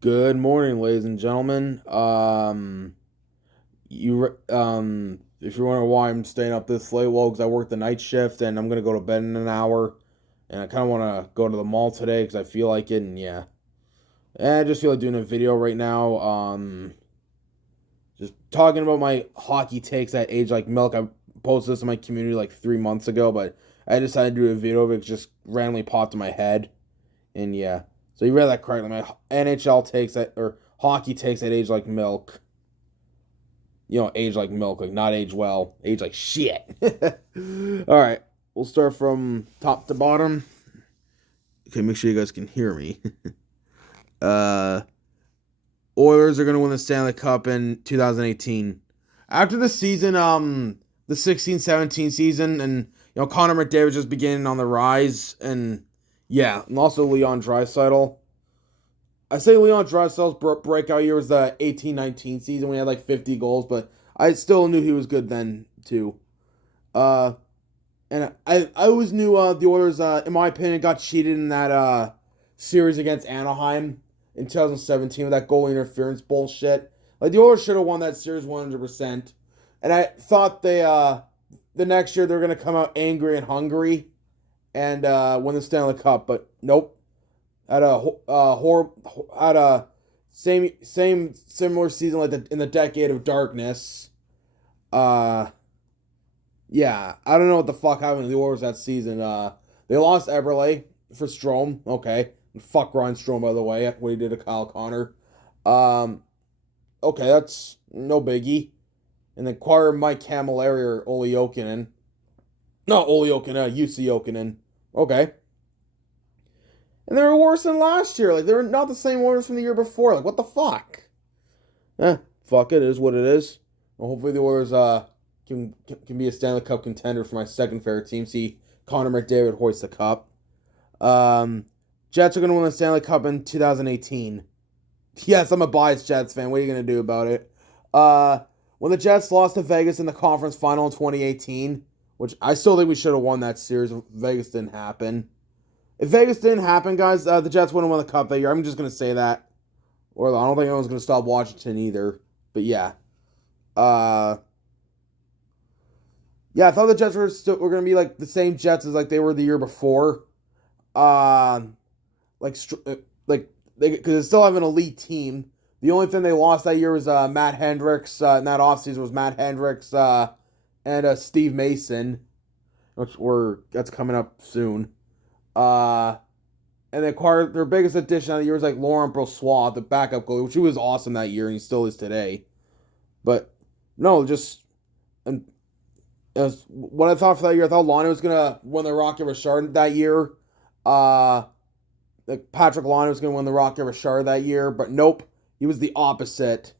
Good morning, ladies and gentlemen. If you're wondering why I'm staying up this late, well, because I work the night shift and I'm gonna go to bed in an hour, and I kind of want to go to the mall today because I feel like it, and yeah, and I just feel like doing a video right now. Just talking about my hockey takes at age like milk. I posted this in my community like 3 months ago, but I decided to do a video of it. It just randomly popped in my head. And yeah, so you read that correctly. My NHL takes at or hockey takes at age like milk. Age like milk, like not age well, age like shit. All right, we'll start from top to bottom. Okay, make sure you guys can hear me. uh, Oilers are gonna win the Stanley Cup in 2018. After the season, the 16-17 season, and Connor McDavid just beginning on the rise, and yeah, and also Leon Draisaitl. I say Leon Draisaitl's breakout year was the 18-19 season when he had like 50 goals, but I still knew he was good then too. Uh, and I always knew the Oilers, in my opinion, got cheated in that series against Anaheim in 2017 with that goal interference bullshit. Like the Oilers should have won that series 100%. And I thought the next year they're gonna come out angry and hungry and win the Stanley Cup, but nope. Had a had a same similar season like in the decade of darkness. Uh, yeah, I don't know what the fuck happened to the Oilers that season. They lost Eberle for Strome. Okay, fuck Ryan Strome by the way. What he did to Kyle Connor. Um, okay, that's no biggie. And then acquire Mike Camilleri or Oli Jokinen. Not Oli Jokinen, UC Jokinen. Okay. And they were worse than last year. Like, they were not the same Oilers from the year before. Like, what the fuck? Fuck it. It is what it is. Well, hopefully the Oilers can be a Stanley Cup contender for my second favorite team. See Connor McDavid hoist the cup. Um, Jets are going to win the Stanley Cup in 2018. Yes, I'm a biased Jets fan. What are you going to do about it? Uh, when the Jets lost to Vegas in the conference final in 2018, which I still think we should have won that series if Vegas didn't happen. If Vegas didn't happen, guys, the Jets wouldn't win the cup that year. I'm just gonna say that. Or I don't think anyone's gonna stop Washington either. But yeah, uh, yeah, I thought the Jets were gonna be like the same Jets as like they were the year before. Uh, like like because they still have an elite team. The only thing they lost that year was Matt Hendricks. In that offseason was Matt Hendricks and Steve Mason, that's coming up soon. Uh, and they acquired their biggest addition of the year was like Laurent Brossoit, the backup goalie, which he was awesome that year and he still is today. But no, just and as what I thought for that year, I thought Lonnie was gonna win the Rocket Richard that year. Uh, like Patrick Lonnie was gonna win the Rocket Richard that year, but nope, he was the opposite.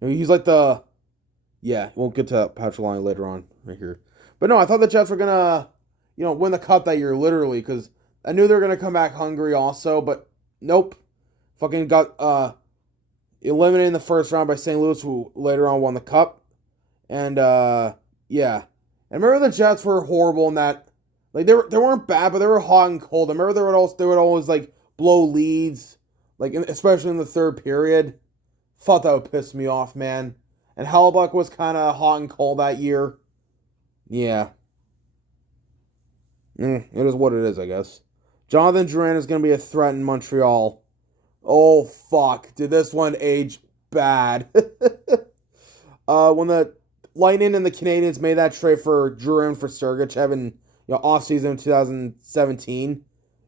He's like the yeah. We'll get to Patrick Lonnie later on right here. But no, I thought the Jets were gonna win the cup that year literally because I knew they were gonna come back hungry also, but nope. Fucking got eliminated in the first round by St. Louis, who later on won the cup. And yeah. And remember the Jets were horrible in that like they weren't bad, but they were hot and cold. I remember they would always like blow leads, like especially in the third period. Thought that would piss me off, man. And Hellebuck was kind of hot and cold that year. Yeah. It is what it is, I guess. Jonathan Drouin is going to be a threat in Montreal. Oh, fuck. Did this one age bad? When the Lightning and the Canadians made that trade for Drouin for Sergachev in offseason 2017.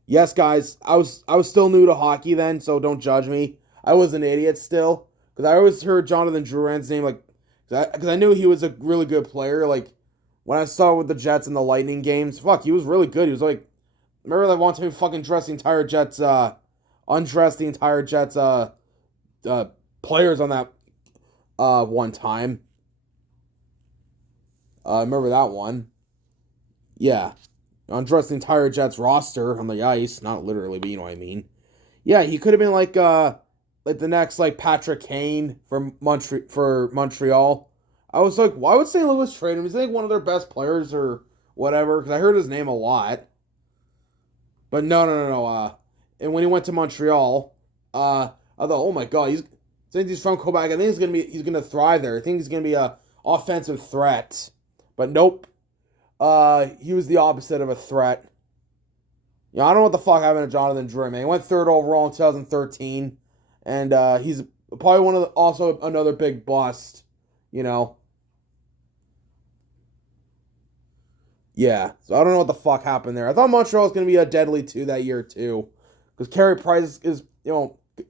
Yes, guys, I was still new to hockey then, so don't judge me. I was an idiot still because I always heard Jonathan Drouin's name like because I knew he was a really good player. Like when I saw with the Jets and the Lightning games, fuck, he was really good. He was like, remember that one time he fucking dressed the entire Jets, undressed the entire Jets, uh, players on that, one time. Remember that one? Yeah, undressed the entire Jets roster on the ice, not literally, but you know what I mean. Yeah, he could have been like the next like Patrick Kane for Montreal. I was like, why would St. Louis trade him? He's like one of their best players or whatever. Because I heard his name a lot. But no. And when he went to Montreal, I thought, oh my god, since he's from Quebec, I think he's gonna thrive there. I think he's gonna be a offensive threat. But nope. He was the opposite of a threat. I don't know what the fuck happened to Jonathan Drouin, man. He went third overall in 2013, and he's probably also another big bust. You know. Yeah, so I don't know what the fuck happened there. I thought Montreal was going to be a deadly 2 that year, too. Because Carey Price is,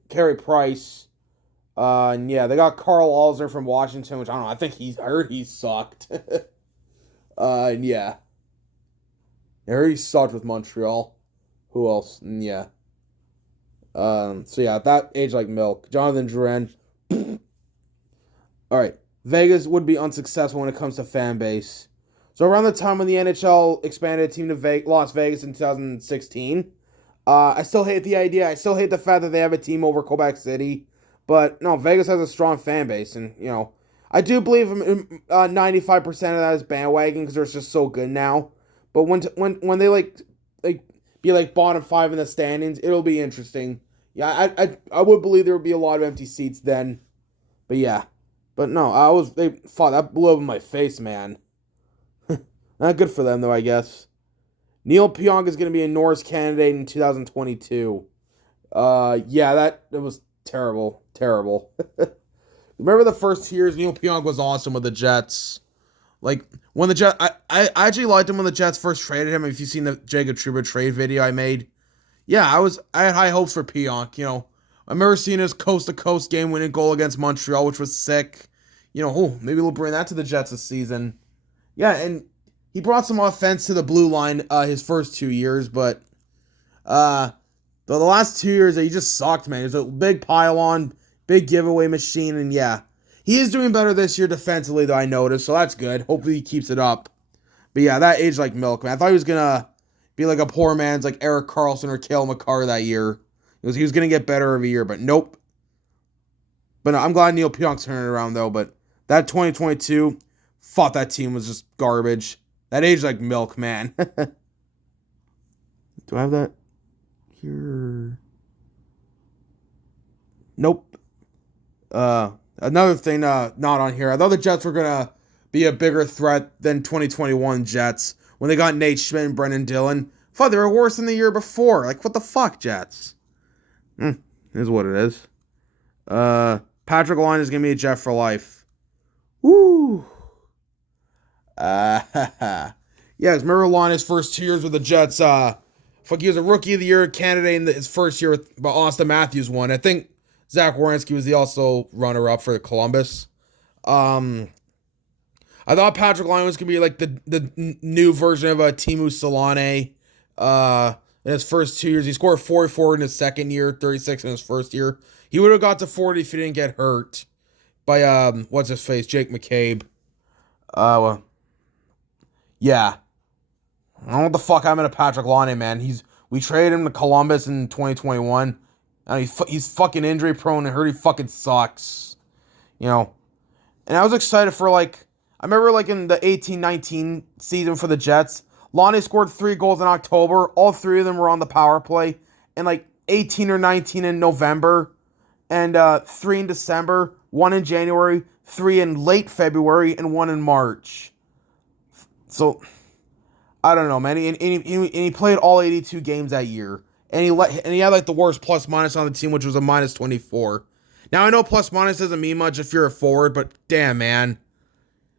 Carey Price. And yeah, they got Carl Alzer from Washington, which I don't know. I heard he sucked. And yeah. I heard he sucked with Montreal. Who else? And yeah. So yeah, that age like milk. Jonathan Drouin. Alright. Vegas would be unsuccessful when it comes to fan base. So around the time when the NHL expanded a team to Las Vegas in 2016, I still hate the idea. I still hate the fact that they have a team over Quebec City. But no, Vegas has a strong fan base, and I do believe 95% of that is bandwagon because they're just so good now. But when they be like bottom 5 in the standings, it'll be interesting. Yeah, I would believe there would be a lot of empty seats then. But yeah, but no, that blew up in my face, man. Not good for them, though, I guess. Neil Pionk is going to be a Norris candidate in 2022. Yeah, that was terrible. Terrible. Remember the first 2 years, Neil Pionk was awesome with the Jets. Like, when the Jets... I actually liked him when the Jets first traded him. If you've seen the Jacob Trouba trade video I made. Yeah, I had high hopes for Pionk, I remember seeing his coast-to-coast game-winning goal against Montreal, which was sick. Maybe we'll bring that to the Jets this season. Yeah, and... he brought some offense to the blue line his first 2 years, but the last 2 years he just sucked, man. He was a big pile-on, big giveaway machine, and yeah. He is doing better this year defensively, though, I noticed, so that's good. Hopefully he keeps it up. But yeah, that aged like milk, man. I thought he was going to be like a poor man's like Erik Karlsson or Cale Makar that year. He was going to get better every year, but nope. But no, I'm glad Neil Pionk's turning it around, though, but that 2022, thought that team was just garbage. That aged like milk, man. Do I have that here? Nope. Another thing not on here. I thought the Jets were going to be a bigger threat than 2021 Jets. When they got Nate Schmidt and Brendan Dillon. Thought they were worse than the year before. Like, what the fuck, Jets? Is what it is. Patrick Laine is going to be a Jet for life. Woo! Yeah, remember Laine's first 2 years with the Jets, he was a Rookie of the Year candidate in his first year, but Austin Matthews won. I think Zach Werenski was the also runner-up for Columbus. I thought Patrick Laine was going to be like the new version of Teemu Selanne in his first 2 years. He scored 44 in his second year, 36 in his first year. He would have got to 40 if he didn't get hurt by, what's-his-face, Jake McCabe. Yeah. I don't know what the fuck happened to Patrick Laine, man. We traded him to Columbus in 2021. And he's fucking injury prone and hurt. He fucking sucks. And I was excited for I remember in the 18-19 season for the Jets, Laine scored 3 goals in October. All 3 of them were on the power play. And 18 or 19 in November. And 3 in December. 1 in January. 3 in late February. And 1 in March. So, I don't know, man. And he played all 82 games that year. And he had the worst plus minus on the team, which was a minus 24. Now I know plus minus doesn't mean much if you're a forward, but damn, man.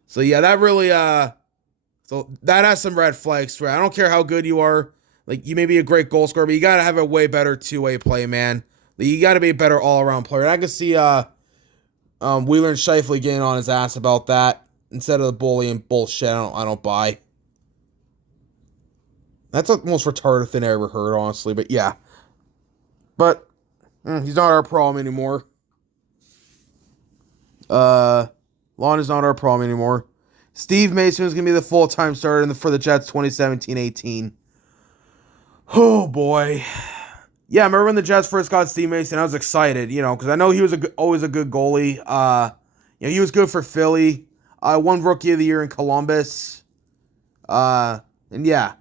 So yeah, that really so that has some red flags for it. I don't care how good you are. You may be a great goal scorer, but you gotta have a way better two-way play, man. You gotta be a better all-around player. And I can see Wheeler and Scheifele getting on his ass about that instead of the bullying bullshit. I don't buy. That's the most retarded thing I ever heard, honestly. But yeah. But he's not our problem anymore. Laine is not our problem anymore. Steve Mason is going to be the full-time starter for the Jets 2017-18. Oh, boy. Yeah, I remember when the Jets first got Steve Mason, I was excited, because I know he was always a good goalie. He was good for Philly. Won Rookie of the Year in Columbus. And yeah.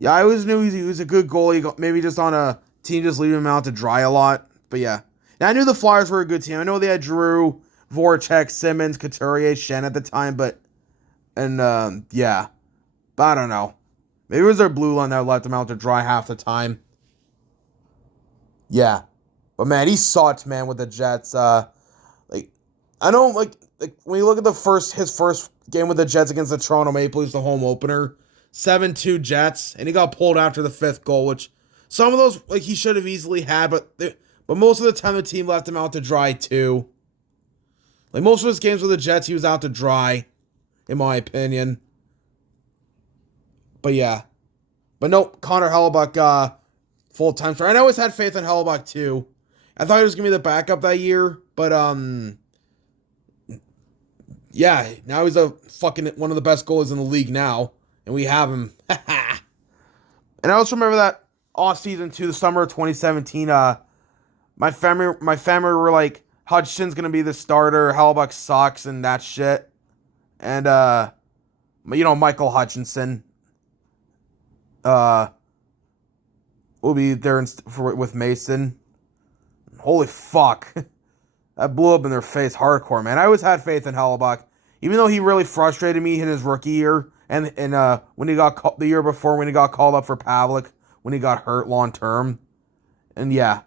Yeah, I always knew he was a good goalie. Maybe just on a team just leaving him out to dry a lot. But yeah. Now, I knew the Flyers were a good team. I know they had Drew, Voracek, Simmons, Couturier, Shen at the time, but yeah. But I don't know. Maybe it was their blue line that left them out to dry half the time. Yeah. But man, he sucked, man, with the Jets. Like I know like when you look at his first game with the Jets against the Toronto Maple Leafs, the home opener, 7-2 Jets, and he got pulled after the 5th goal, which some of those like he should have easily had, but most of the time the team left him out to dry too. Like most of his games with the Jets, he was out to dry, in my opinion. But yeah. But nope, Connor Hellebuyck, full-time starter. And I always had faith in Hellebuyck too. I thought he was gonna be the backup that year, but yeah, now he's a fucking one of the best goalies in the league now, and we have him. And I also remember that off season too, the summer of 2017. My family were like, Hutchinson's gonna be the starter, Hellebuyck sucks, and that shit. And Michael Hutchinson will be there with Mason. Holy fuck. That blew up in their face hardcore, man. I always had faith in Hellebuyck. Even though he really frustrated me in his rookie year and when he got the year before when he got called up for Pavlik when he got hurt long term. And yeah,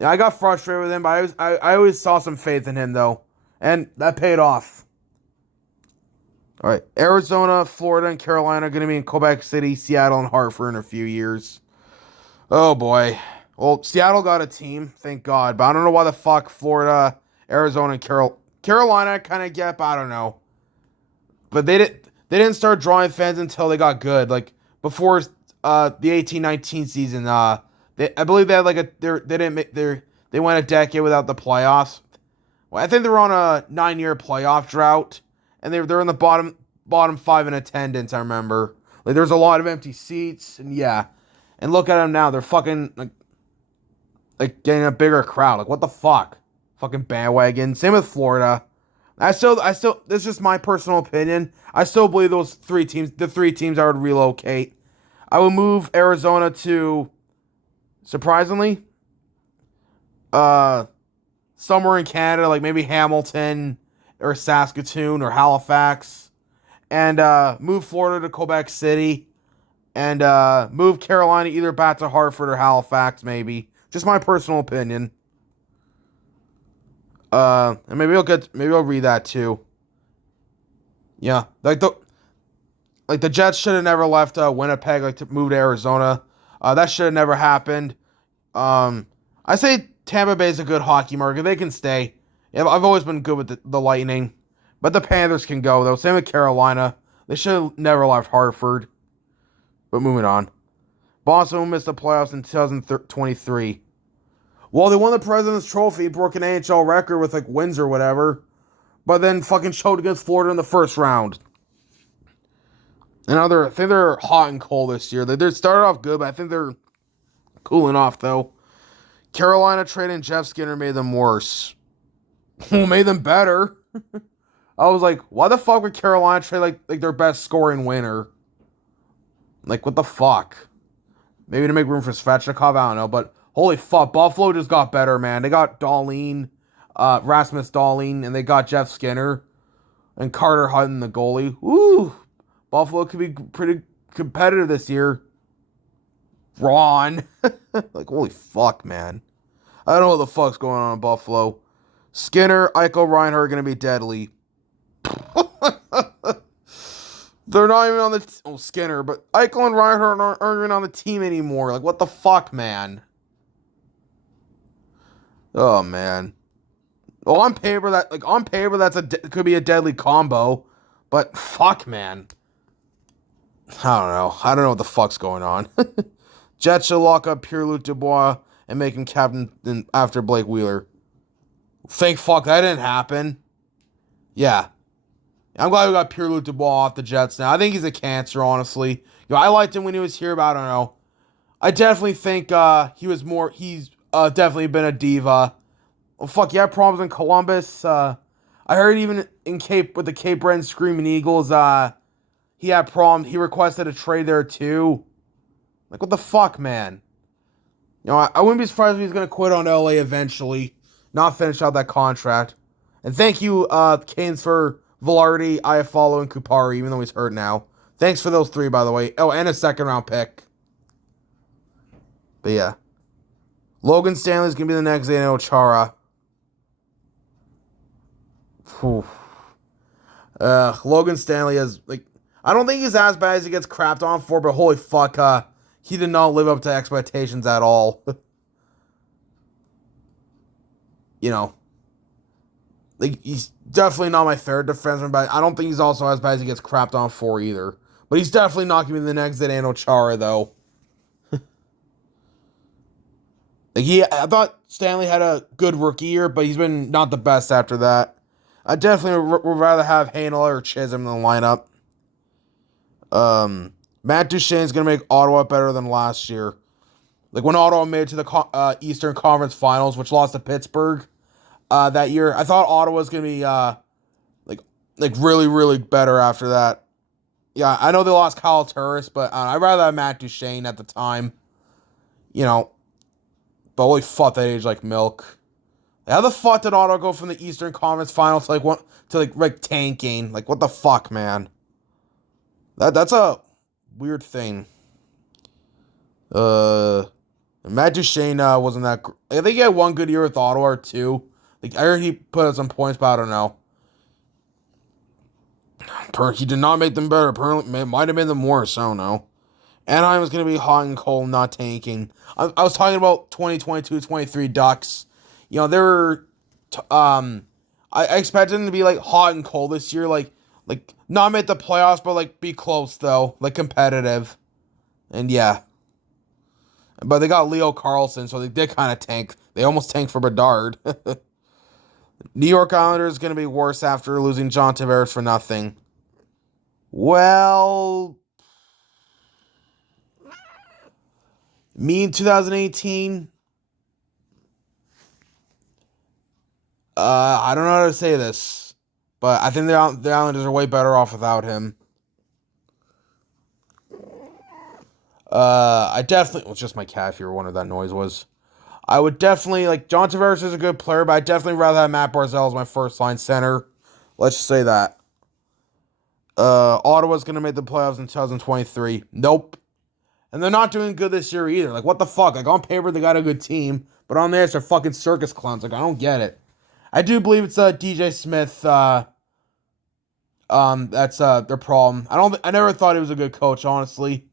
I got frustrated with him, but I always saw some faith in him though. And that paid off. All right, Arizona, Florida, and Carolina are going to be in Quebec City, Seattle, and Hartford in a few years. Oh boy. Well, Seattle got a team, thank God. But I don't know why the fuck Florida, Arizona, and Carolina I kind of get, but I don't know. But they didn't start drawing fans until they got good. Like before the 18-19 season. I believe they had like they went a decade without the playoffs. Well, I think they were on a 9-year playoff drought, and they're in the bottom 5 in attendance. I remember like there's a lot of empty seats, and yeah. And look at them now; they're fucking like getting a bigger crowd. Like what the fuck? Fucking bandwagon. Same with Florida. I still this is just my personal opinion. I still believe the 3 teams I would relocate. I would move Arizona to, surprisingly, somewhere in Canada, like maybe Hamilton or Saskatoon or Halifax, and move Florida to Quebec City, and move Carolina either back to Hartford or Halifax, maybe. Just my personal opinion. And maybe I'll read that too. Yeah, like the Jets should have never left Winnipeg, like to move to Arizona. That should have never happened. I say Tampa Bay is a good hockey market. They can stay. Yeah, I've always been good with the Lightning, but the Panthers can go though. Same with Carolina. They should have never left Hartford. But moving on, Boston missed the playoffs in 2023. Well, they won the President's Trophy, broke an NHL record with like wins or whatever, but then fucking showed against Florida in the first round. And I think they're hot and cold this year. They started off good, but I think they're cooling off though. Carolina trading Jeff Skinner made them worse. Well, made them better. I was like, why the fuck would Carolina trade like their best scoring winner? Like, what the fuck? Maybe to make room for Svechnikov, I don't know, but holy fuck, Buffalo just got better, man. They got Rasmus Dahlin, and they got Jeff Skinner and Carter Hutton, the goalie. Woo! Buffalo could be pretty competitive this year. Ron. Like, holy fuck, man. I don't know what the fuck's going on in Buffalo. Skinner, Eichel, Reinhart are going to be deadly. They're not even on the... Skinner, but Eichel and Reinhart aren't even on the team anymore. Like, what the fuck, man? Oh, man. Well, on paper, could be a deadly combo. But, fuck, man. I don't know. I don't know what the fuck's going on. Jets should lock up Pierre-Luc Dubois and make him captain after Blake Wheeler. Thank fuck that didn't happen. Yeah. I'm glad we got Pierre-Luc Dubois off the Jets now. I think he's a cancer, honestly. I liked him when he was here, but I don't know. I definitely think he's definitely been a diva. Well, fuck, he had problems in Columbus. I heard even with the Cape Breton Screaming Eagles, he had problems. He requested a trade there too. Like, what the fuck, man? You know, I wouldn't be surprised if he's going to quit on LA eventually, not finish out that contract. And thank you, Canes, for Velarde, Iafallo, and Kupari, even though he's hurt now. Thanks for those three, by the way. Oh, and a second round pick. But yeah. Logan Stanley's going to be the next Zdeno Chara. Logan Stanley has, like, I don't think he's as bad as he gets crapped on for, but holy fuck, he did not live up to expectations at all. You know, like, he's definitely not my favorite defenseman, but I don't think he's also as bad as he gets crapped on for either. But he's definitely not going to be the next Zdeno Chara, though. Like, I thought Stanley had a good rookie year, but he's been not the best after that. I definitely would rather have Hanel or Chisholm in the lineup. Matt Duchene's going to make Ottawa better than last year. Like, when Ottawa made it to the Eastern Conference Finals, which lost to Pittsburgh that year, I thought Ottawa was going to be like really, really better after that. Yeah, I know they lost Kyle Turris, but I'd rather have Matt Duchene at the time. You know, but holy fuck, that age like milk. How the fuck did Ottawa go from the Eastern Conference Finals to like tanking? Like, what the fuck, man? That's a weird thing. Matt Duchene wasn't that. I think he had one good year with Ottawa or two. Like, I heard he put up some points, but I don't know. He did not make them better. Apparently, might have made them worse. I don't know. Anaheim was going to be hot and cold, not tanking. I was talking about 2022-23 Ducks. You know, they were. I expected them to be like hot and cold this year, like not make the playoffs, but like be close though, like competitive. And yeah, but they got Leo Carlson, so they did kind of tank. They almost tanked for Bedard. New York Islanders is going to be worse after losing John Tavares for nothing. Well, me in 2018. I don't know how to say this, but I think the Islanders are way better off without him. I definitely, well, it's just my cat if you were wondering what that noise was. I would definitely, like, John Tavares is a good player, but I'd definitely rather have Matt Barzal as my first line center. Let's just say that. Ottawa's going to make the playoffs in 2023. Nope. And they're not doing good this year either. Like, what the fuck? Like, on paper, they got a good team, but on there, it's their fucking circus clowns. Like, I don't get it. I do believe it's DJ Smith. That's their problem. I never thought he was a good coach, honestly.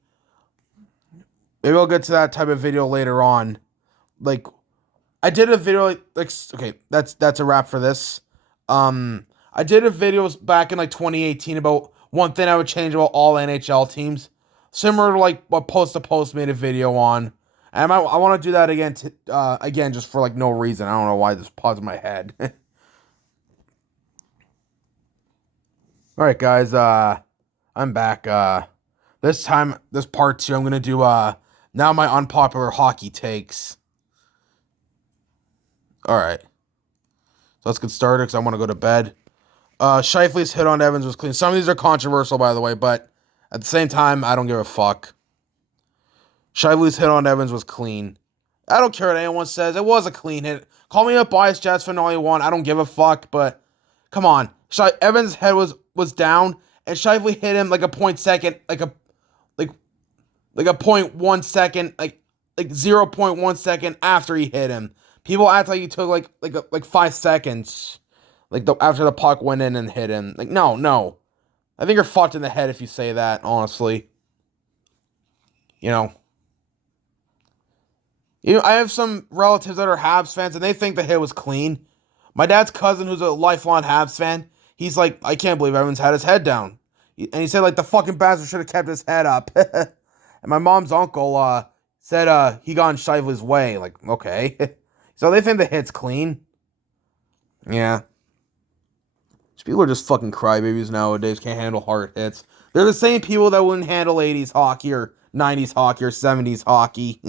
Maybe I'll get to that type of video later on. Like, I did a video like okay, that's a wrap for this. I did a video back in like 2018 about one thing I would change about all NHL teams, similar to like what Post to Post made a video on. And I want to do that again again just for like no reason. I don't know why this paused in my head. All right, guys. I'm back. This time, this part 2, I'm gonna do now my unpopular hockey takes. All right. So let's get started because I want to go to bed. Scheifele's hit on Evans was clean. Some of these are controversial, by the way, but at the same time, I don't give a fuck. Scheifele's hit on Evans was clean. I don't care what anyone says. It was a clean hit. Call me a biased Jets fan all you want. I don't give a fuck, but come on. Evans' head was down, and Scheifele hit him like a 0.2 like a 0.1 second, like 0.1 second after he hit him. People act like he took like 5 seconds, after the puck went in and hit him. Like, no. I think you're fucked in the head if you say that, honestly. You know, I have some relatives that are Habs fans, and they think the hit was clean. My dad's cousin, who's a lifelong Habs fan, he's like, I can't believe Evans had his head down. And he said, like, the fucking bastard should have kept his head up. And my mom's uncle said he got in Scheifele's way. Like, okay. So they think the hit's clean. Yeah. These people are just fucking crybabies nowadays, can't handle hard hits. They're the same people that wouldn't handle 80s hockey or 90s hockey or 70s hockey.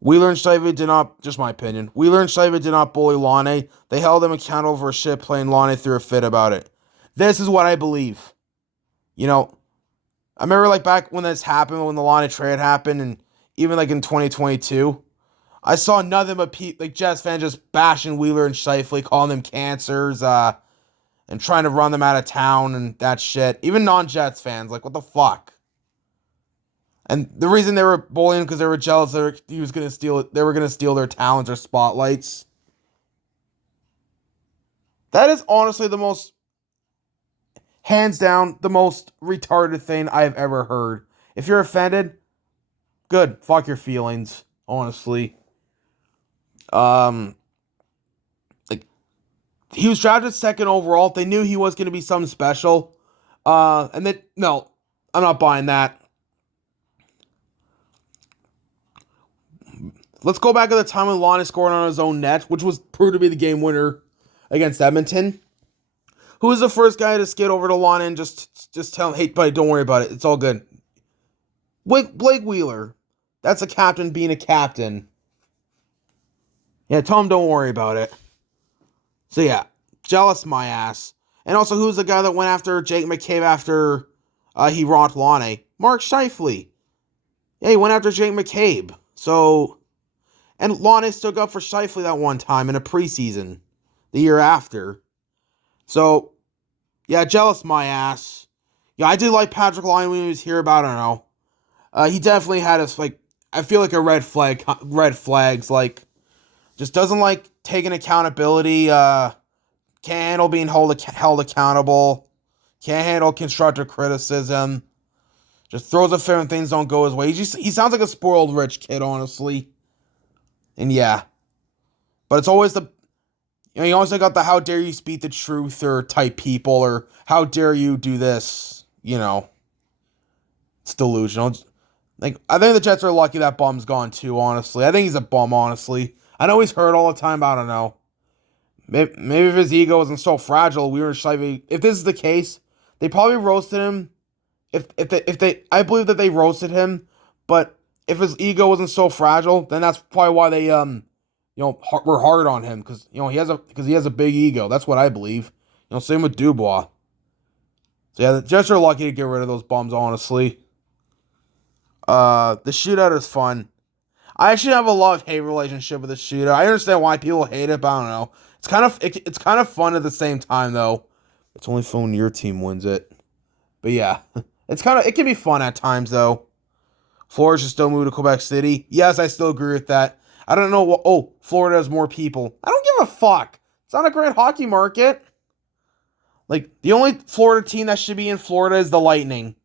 Wheeler and Scheifele did not, just my opinion, Wheeler and Scheifele did not bully Laine. They held him accountable for shit playing. Laine threw a fit about it. This is what I believe. You know, I remember like back when this happened, when the Laine trade happened, and even like in 2022, I saw nothing but like Jets fans just bashing Wheeler and Shifley, calling them cancers, and trying to run them out of town and that shit. Even non-Jets fans, like, what the fuck? And the reason they were bullying because they were jealous they were gonna steal their talents or spotlights. That is honestly the most, hands down, the most retarded thing I've ever heard. If you're offended, good. Fuck your feelings, honestly. Like, he was drafted second overall. They knew he was going to be something special. And then, no, I'm not buying that. Let's go back to the time when Lonnie scored on his own net, which was proved to be the game winner against Edmonton. Who was the first guy to skid over to Lonnie and just tell him, hey, buddy, don't worry about it. It's all good. Blake Wheeler. That's a captain being a captain. Yeah, tell him don't worry about it. So yeah, jealous my ass. And also, who's the guy that went after Jake McCabe after he rocked Lonnie? Mark Scheifele. Yeah, he went after Jake McCabe. So, and Lonnie stood up for Scheifele that one time in a preseason, the year after. So, yeah, jealous my ass. Yeah, I did like Patrick Laine when he was here, but I don't know. He definitely had us, like, I feel like a red flags, like, just doesn't like taking accountability, can't handle being held accountable, can't handle constructive criticism, just throws a fit when things don't go his way. He sounds like a spoiled rich kid, honestly. And yeah. But it's always you always got the how dare you speak the truth or type people, or how dare you do this, It's delusional. Like, I think the Jets are lucky that bum's gone too, honestly. I think he's a bum, honestly. I know he's hurt all the time, but I don't know. Maybe if his ego isn't so fragile, if this is the case, they probably roasted him. I believe that they roasted him, but if his ego wasn't so fragile, then that's probably why they were hard on him, because he has a big ego. That's what I believe. Same with Dubois. So yeah, the Jets are lucky to get rid of those bums, honestly. The shootout is fun. I actually have a love-hate relationship with the shootout. I understand why people hate it, but I don't know. It's kind of fun at the same time, though. It's only fun when your team wins it. But yeah, it can be fun at times, though. Florida should still move to Quebec City. Yes, I still agree with that. I don't know what. Oh, Florida has more people. I don't give a fuck. It's not a great hockey market. Like, the only Florida team that should be in Florida is the Lightning.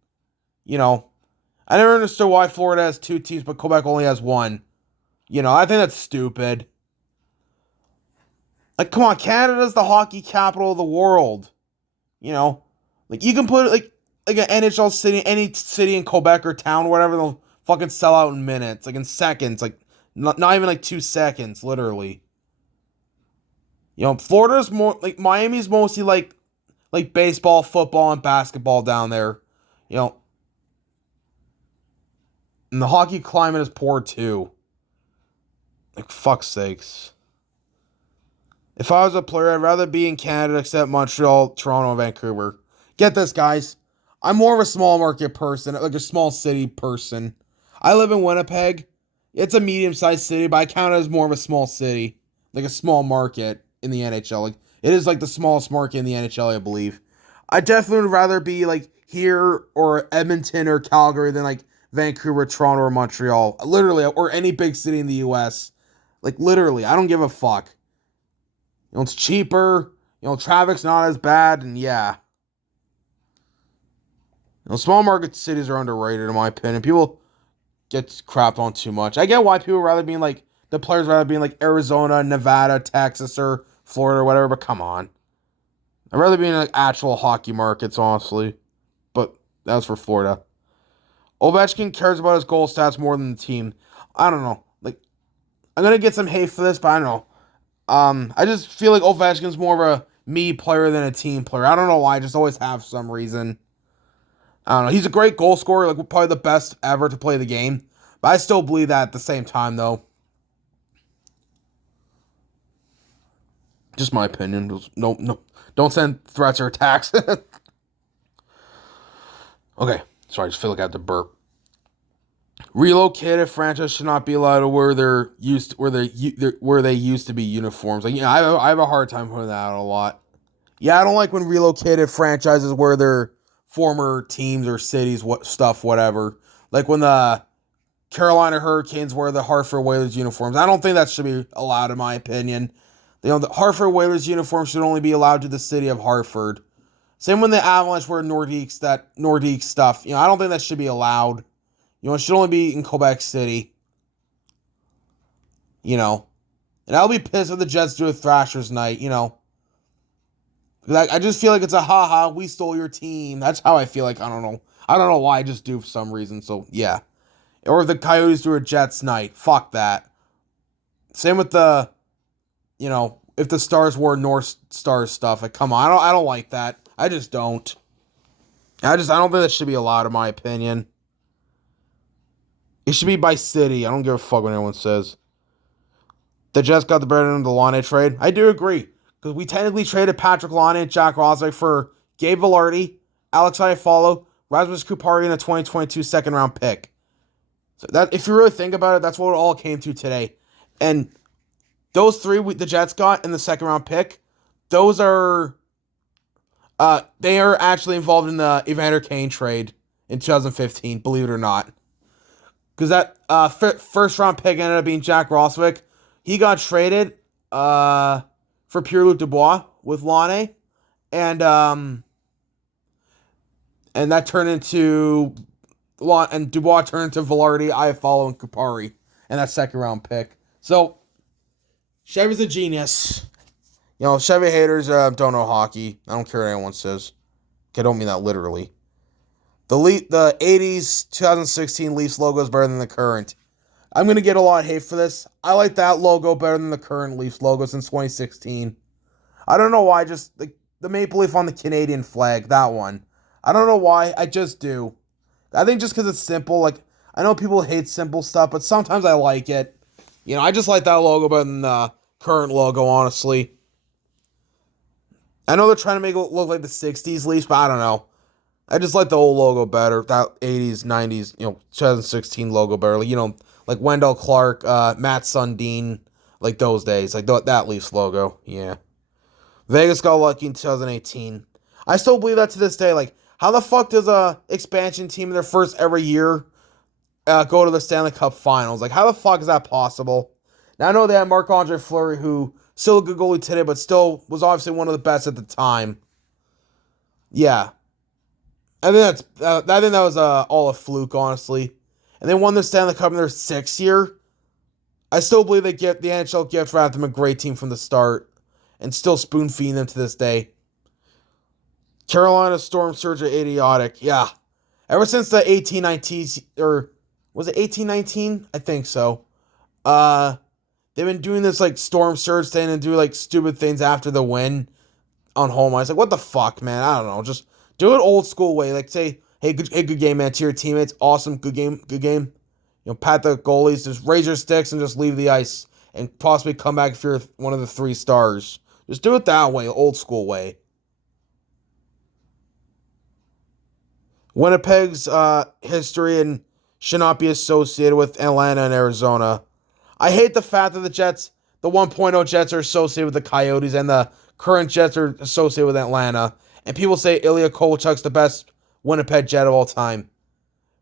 I never understood why Florida has two teams, but Quebec only has one. I think that's stupid. Like, come on, Canada's the hockey capital of the world. Like, you can put like an NHL city, any city in Quebec or town, whatever, they'll fucking sell out in minutes, like in seconds, like not even like 2 seconds, literally. Florida's more like Miami's mostly like baseball, football, and basketball down there. And the hockey climate is poor too. Like, fuck's sakes. If I was a player, I'd rather be in Canada except Montreal, Toronto, and Vancouver. Get this, guys. I'm more of a small market person, like a small city person. I live in Winnipeg. It's a medium-sized city, but I count it as more of a small city. Like a small market in the NHL. Like, it is like the smallest market in the NHL, I believe. I definitely would rather be like here or Edmonton or Calgary than like Vancouver, Toronto, or Montreal. Literally, or any big city in the US. Like, literally, I don't give a fuck. It's cheaper. Traffic's not as bad, and yeah. Small market cities are underrated, in my opinion. People get crapped on too much. I get why people rather be in, like, the players rather be in, like, Arizona, Nevada, Texas, or Florida, or whatever, but come on. I'd rather be in, like, actual hockey markets, honestly. But that was for Florida. Ovechkin cares about his goal stats more than the team. I don't know. Like, I'm going to get some hate for this, but I don't know. I just feel like Ovechkin's more of a me player than a team player. I don't know why. I just always have some reason. I don't know. He's a great goal scorer, like probably the best ever to play the game. But I still believe that at the same time, though. Just my opinion. No. Don't send threats or attacks. Okay. Sorry, I just feel like I have to burp. Relocated franchise should not be allowed to where where they used to be uniforms. Like, yeah, I have a hard time putting that out a lot. Yeah, I don't like when relocated franchises where their former teams or cities, whatever. Like when the Carolina Hurricanes wear the Hartford Whalers uniforms. I don't think that should be allowed, in my opinion. The Hartford Whalers uniform should only be allowed to the city of Hartford. Same when the Avalanche wear Nordique stuff. I don't think that should be allowed. It should only be in Quebec City. And I'll be pissed if the Jets do a Thrashers night. I just feel like it's a haha, we stole your team. That's how I feel like. I don't know. I don't know why. I just do for some reason. So yeah. Or if the Coyotes do a Jets night, fuck that. Same with if the Stars wore North Stars stuff. Like, come on, I don't like that. I just don't. I don't think that should be allowed, in my opinion. It should be by city. I don't give a fuck what anyone says. The Jets got the better end of the Laine trade. I do agree, because we technically traded Patrick Laine and Jack Roswick for Gabe Vilardi, Alex Iafallo, Rasmus Kupari, and a 2022 second round pick. So that, if you really think about it, that's what it all came to today. And those three the Jets got in the second round pick, those are they are actually involved in the Evander Kane trade in 2015, believe it or not. Because that first round pick ended up being Jack Roswick. He got traded for Pierre-Luc Dubois with Laine, and that turned into Dubois turned into Vilardi, Iafallo, and Kupari, and that second round pick. So Chevy's a genius. Chevy haters don't know hockey. I don't care what anyone says. I don't mean that literally. The 80s 2016 Leafs logo is better than the current. I'm going to get a lot of hate for this. I like that logo better than the current Leafs logo since 2016. I don't know why, just the maple leaf on the Canadian flag, that one. I don't know why, I just do. I think just because it's simple. Like, I know people hate simple stuff, but sometimes I like it. I just like that logo better than the current logo, honestly. I know they're trying to make it look like the 60s Leafs, but I don't know. I just like the old logo better. That 80s, 90s, 2016 logo better. Like Wendell Clark, Matt Sundin, like those days. Like that Leafs logo. Yeah. Vegas got lucky in 2018. I still believe that to this day. Like, how the fuck does a expansion team in their first ever year go to the Stanley Cup Finals? Like, how the fuck is that possible? Now, I know they had Marc-Andre Fleury, who still a good goalie today, but still was obviously one of the best at the time. Yeah. I think that was all a fluke, honestly. And they won the Stanley Cup in their 6th year. I still believe the NHL gift wrapped them a great team from the start, and still spoon feeding them to this day. Carolina Storm Surge are idiotic. Yeah. Ever since the 1819s, or was it 1819? I think so. They've been doing this like Storm Surge thing and do like stupid things after the win on home ice. Like, what the fuck, man? I don't know. Just do it old school way. Like, say, hey, good game, man, to your teammates. Awesome, good game. Pat the goalies, just raise your sticks and just leave the ice and possibly come back if you're one of the 3 stars. Just do it that way, old school way. Winnipeg's history and should not be associated with Atlanta and Arizona. I hate the fact that the Jets, the 1.0 Jets, are associated with the Coyotes and the current Jets are associated with Atlanta. And people say Ilya Kovalchuk's the best Winnipeg Jet of all time.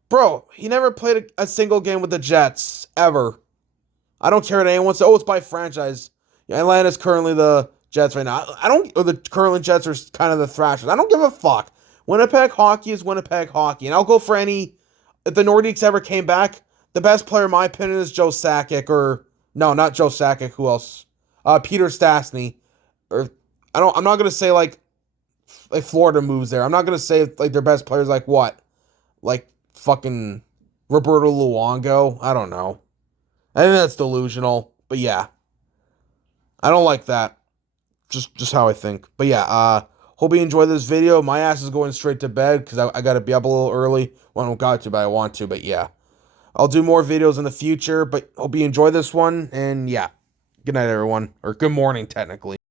Bro, he never played a single game with the Jets, ever. I don't care what anyone says. Oh, it's by franchise. Atlanta's currently the Jets right now. Or the current Jets are kind of the Thrashers. I don't give a fuck. Winnipeg hockey is Winnipeg hockey. And I'll go for any, if the Nordiques ever came back, the best player in my opinion is Joe Sakic, or, no, not Joe Sakic, who else? Peter Stastny. Or, I'm not going to say like Florida moves there. I'm not going to say like their best players like what? Like fucking Roberto Luongo? I don't know. I think that's delusional. But yeah. I don't like that. Just how I think. But yeah, hope you enjoyed this video. My ass is going straight to bed because I got to be up a little early. Well, I don't got to, but I want to. But yeah. I'll do more videos in the future. But hope you enjoy this one. And yeah. Good night, everyone. Or good morning, technically.